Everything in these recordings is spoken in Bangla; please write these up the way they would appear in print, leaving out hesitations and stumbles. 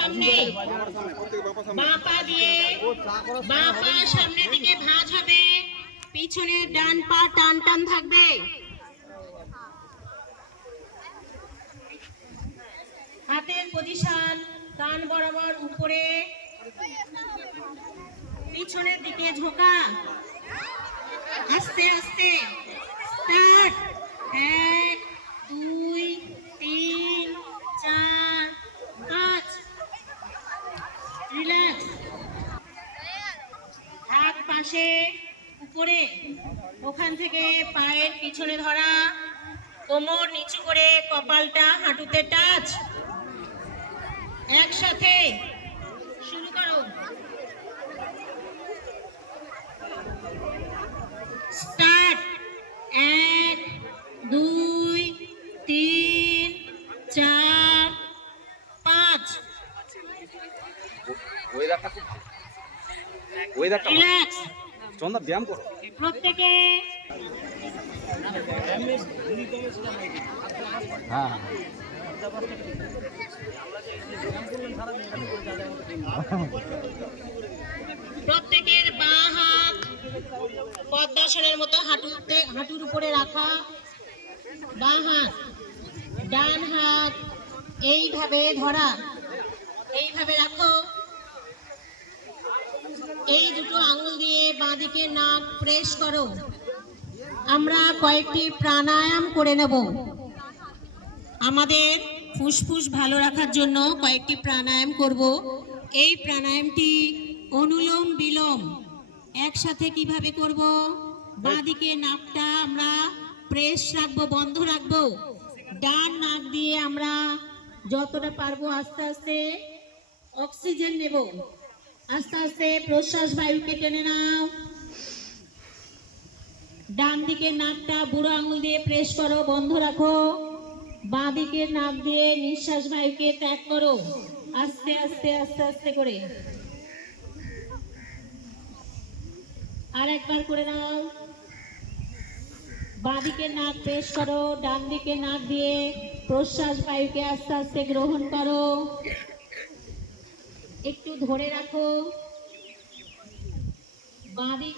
সামনে, বাঁ পা দিয়ে বাঁ পা সামনের দিকে ভাঁজ হবে, পিছনে ডান পা টান টান থাকবে। হাতের পজিশন কান বরাবর উপরে, পিছনের দিকে ঝোঁকা। আস্তে আস্তে স্টার্ট। 1 2 3 4 5। রিল্যাক্স। হাত পাশে উপরে, ওখান থেকে পায়ের পিছনে ধরা, কোমর নিচু করে কপালটা হাঁটুতে টাচ। একসাথে শুরু করো। স্টার্ট। 1 2 3 4 5। রিল্যাক্স। চন্দা ব্যায়াম করো প্রত্যেকে। হ্যাঁ প্রত্যেকের বাঁ হাত পদ্মাসনের মতো হাঁটুর উপরে রাখা, বাঁ হাত, ডান হাত এইভাবে ধরা, এইভাবে রাখো। এই দুটো আঙুল দিয়ে বাঁ দিকে নাক প্রেস করো। আমরা কয়েকটি প্রাণায়াম করে নেব। আমাদের ফুসফুস ভালো রাখার জন্য কয়েকটি প্রাণায়াম করব। এই প্রাণায়ামটি অনুলোম বিলোম একসাথে কিভাবে করব? বাঁ দিকে নাকটা আমরা প্রেস রাখবো, বন্ধ রাখবো। ডান নাক দিয়ে আমরা যতটা পারবো আস্তে আস্তে অক্সিজেন নেব। আস্তে আস্তে প্রশ্বাস বায়ুকে টেনে নাও। ডান দিকে নাকটা বুড়ো আঙুল দিয়ে প্রেস করো, বন্ধ রাখো। বাঁ দিকে নাক দিয়ে নিঃশ্বাস বায়ুকে ত্যাগ করো, আস্তে আস্তে আস্তে আস্তে করে। আর একবার করে নাও। বাঁ দিকে নাক প্রেস করো, ডান দিকে নাক দিয়ে প্রশ্বাস বায়ুকে আস্তে আস্তে গ্রহণ করো। একটু ধরে রাখো।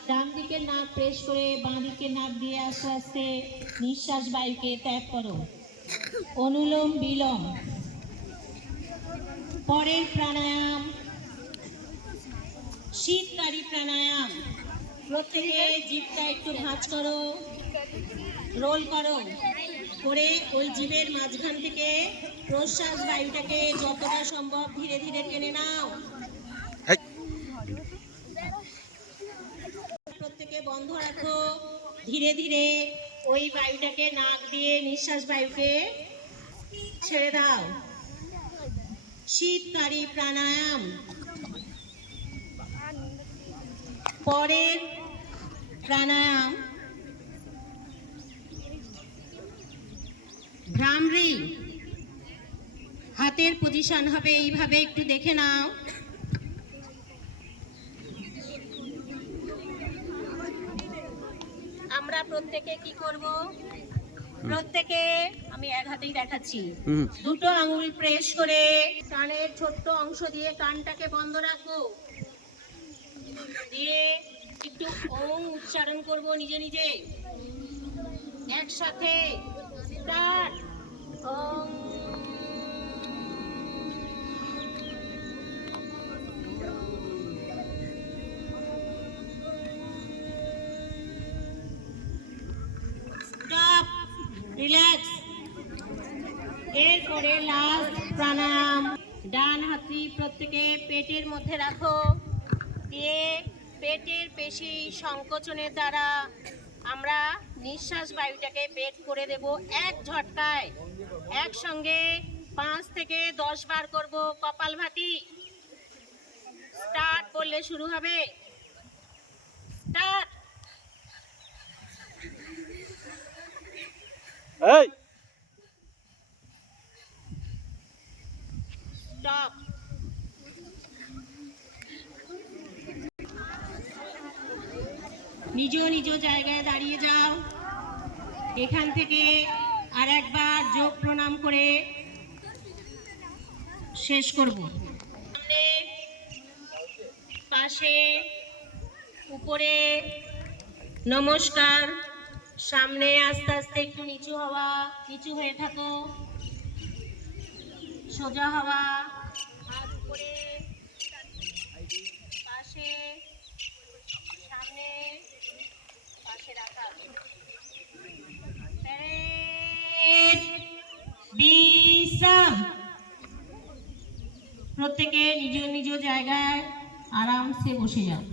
ডান দিকে নাক প্রেস করে বাঁ দিকে নাক দিয়ে আস্তে আস্তে নিঃশ্বাস বায়ুকে ত্যাগ করো। অনুলোম বিলোম। পরের প্রাণায়াম শীতকারী প্রাণায়াম। প্রত্যেকে জিভটা একটু ভাঁজ করো, রোল করো, করে ওই জিভের মাঝখান থেকে প্রশ্বাস বায়ুটাকে যতটা সম্ভব ধীরে ধীরে টেনে নাও। প্রত্যেকে বন্ধ রাখো। ধীরে ধীরে ওই বায়ুটাকে নাক দিয়ে নিঃশ্বাস বায়ুকে ছেড়ে দাও। শীতকারী প্রাণায়াম। পরের প্রাণায়াম ভ্রামরি। হাতের পজিশন হবে এইভাবে, একটু দেখে নাও। আমরা প্রত্যেকে কি করব? প্রত্যেকে, আমি এক হাতেই দেখাচ্ছি, দুটো আঙুল প্রেস করে কানের ছোট্ট অংশ দিয়ে কানটাকে বন্ধ রাখবো, দিয়ে একটু ওম উচ্চারণ করব নিজে নিজে। একসাথে স্টার্ট। ওম। স্টপ। রিল্যাক্স। এরপরে লাস্ট প্রাণায়াম। ডান হাতটি প্রত্যেকে পেটের মধ্যে রাখো, দিয়ে পেটের পেশি সংকোচনের দ্বারা আমরা নিঃশ্বাস বায়ুটাকে বের করে দেব এক ঝটকায়। একসঙ্গে 5 থেকে 10 বার করব কপালভাতি। স্টার্ট বললে শুরু হবে। স্টার্ট। এই স্টপ। নিজ নিজ জায়গায় দাঁড়িয়ে যাও। এখান থেকে আর একবার যোগ প্রণাম করে শেষ করব। পাশে, উপরে, নমস্কার। সামনে আস্তে আস্তে একটু নিচু হওয়া, নিচু হয়ে থাকো, সোজা হওয়া, হাত উপরে, পাশে, সামনে, পাশে রাখা। প্যারেড, বিশ্রাম। প্রত্যেকে নিজ নিজ জায়গায় আরামসে বসে যাও।